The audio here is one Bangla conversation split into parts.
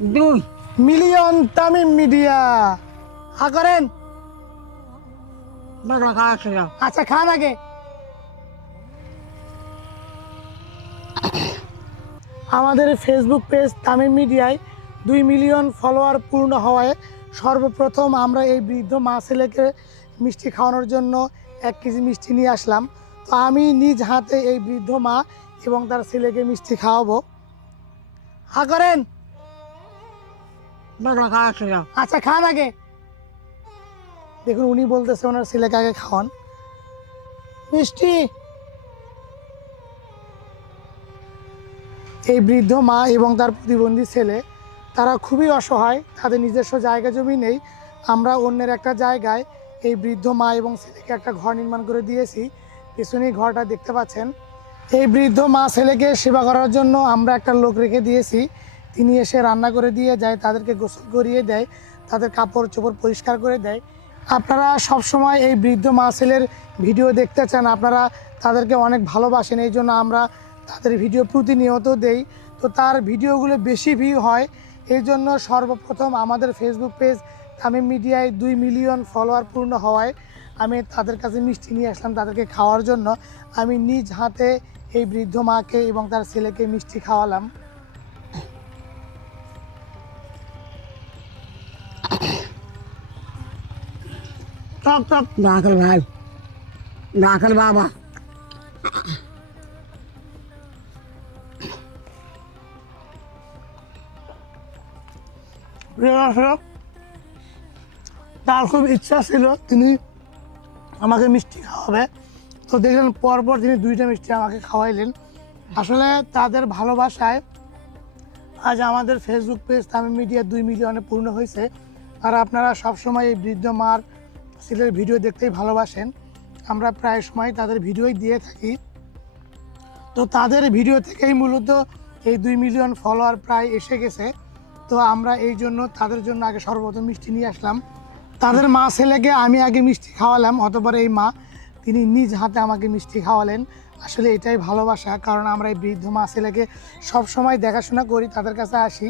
দুই। Million Tamim media. হা করেন। খাওয়াচ্ছিল আচ্ছা খান আগে আমাদের ফেসবুক পেজ তামিম মিডিয়ায় দুই মিলিয়ন ফলোয়ার পূর্ণ হওয়ায় সর্বপ্রথম আমরা এই বৃদ্ধ মা ছেলেকে মিষ্টি খাওয়ানোর জন্য এক কেজি মিষ্টি নিয়ে আসলাম। তো আমি নিজ হাতে এই বৃদ্ধ মা এবং তার ছেলেকে মিষ্টি খাওয়াবো। হা করেন। বাবা খাওয়াচ্ছিল আচ্ছা খান আগে দেখুন, উনি বলতেছে ওনার ছেলেকে আগে খাওয়ান। মিষ্টি! এই বৃদ্ধ মা এবং তার প্রতিবন্ধী ছেলে, তারা খুবই অসহায়, তাদের নিজস্ব জায়গা জমি নেই। আমরা অন্যের একটা জায়গায় এই বৃদ্ধ মা এবং ছেলেকে একটা ঘর নির্মাণ করে দিয়েছি। পেছনেই ঘরটা দেখতে পাচ্ছেন। এই বৃদ্ধ মা ছেলেকে সেবা করার জন্য আমরা একটা লোক রেখে দিয়েছি। তিনি এসে রান্না করে দিয়ে যায়, তাদেরকে গোসল করিয়ে দেয়, তাদের কাপড় চোপড় পরিষ্কার করে দেয়। আপনারা সব সময় এই বৃদ্ধ মা ছেলের ভিডিও দেখতে চান, আপনারা তাদেরকে অনেক ভালোবাসেন, এই জন্য আমরা তাদের ভিডিও প্রতিনিয়ত দেই। তো তার ভিডিওগুলো বেশি ভিউ হয়, এই জন্য সর্বপ্রথম আমাদের ফেসবুক পেজ তামিম মিডিয়ায় দুই মিলিয়ন ফলোয়ার পূর্ণ হওয়ায় আমি তাদের কাছে মিষ্টি নিয়ে আসলাম তাদেরকে খাওয়ার জন্য। আমি নিজ হাতে এই বৃদ্ধ মাকে এবং তার ছেলেকে মিষ্টি খাওয়ালাম। টপ টপ। ডাকল ভাই। ডাকল বাবা। তার খুব ইচ্ছা ছিল তিনি আমাকে মিষ্টি খাওয়াবে। তো দেখলেন পরপর তিনি দুইটা মিষ্টি আমাকে খাওয়াইলেন। আসলে তাদের ভালোবাসায় আজ আমাদের ফেসবুক পেজ তামিম মিডিয়া দুই মিলিয়নে পূর্ণ হয়েছে। আর আপনারা সবসময় এই বৃদ্ধ মার ছেলের ভিডিও দেখতেই ভালোবাসেন। আমরা প্রায় সময় তাদের ভিডিওই দিয়ে থাকি। তো তাদের ভিডিও থেকেই মূলত এই দুই মিলিয়ন ফলোয়ার প্রায় এসে গেছে। তো আমরা এই জন্য তাদের জন্য আগে সর্বপ্রথম মিষ্টি নিয়ে আসলাম। তাদের মা ছেলেকে আমি আগে মিষ্টি খাওয়ালাম, অতপর এই মা তিনি নিজ হাতে আমাকে মিষ্টি খাওয়ালেন। আসলে এটাই ভালোবাসা, কারণ আমরা এই বৃদ্ধ মা ছেলেকে সবসময় দেখাশোনা করি, তাদের কাছে আসি।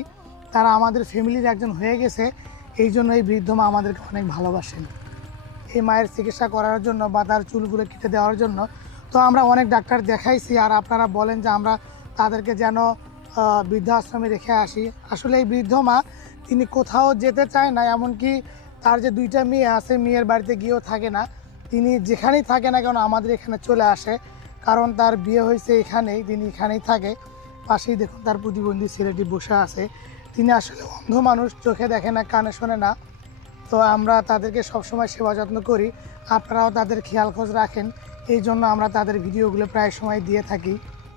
তারা আমাদের ফ্যামিলির একজন হয়ে গেছে। এই জন্য এই বৃদ্ধ মা আমাদেরকে অনেক ভালোবাসেন। এই মায়ের চিকিৎসা করার জন্য বা তার চুলগুলো কেটে দেওয়ার জন্য। তো আমরা অনেক ডাক্তার দেখাইছি আর আপনারা বলেন যে আমরা তাদেরকে যেন বৃদ্ধাশ্রমে রেখে আসি। আসলে এই বৃদ্ধ মা, তিনি কোথাও যেতে চায় না, এমনকি তার যে দুইটা মেয়ে আছে, মেয়ের বাড়িতে গিয়েও থাকে না। তিনি যেখানেই থাকে না কেন আমাদের এখানে চলে আসে, কারণ তার বিয়ে হয়েছে এখানেই, তিনি এখানেই থাকে। পাশেই দেখুন তার প্রতিবন্ধী ছেলেটি বসে আছে। তিনি আসলে অন্ধ মানুষ, চোখে দেখে না, কানে শোনে না। তো আমরা তাদেরকে সবসময় সেবা যত্ন করি। আপনারাও তাদের খেয়াল খোঁজ রাখেন। এই জন্য আমরা তাদের ভিডিওগুলো প্রায় সময় দিয়ে থাকি।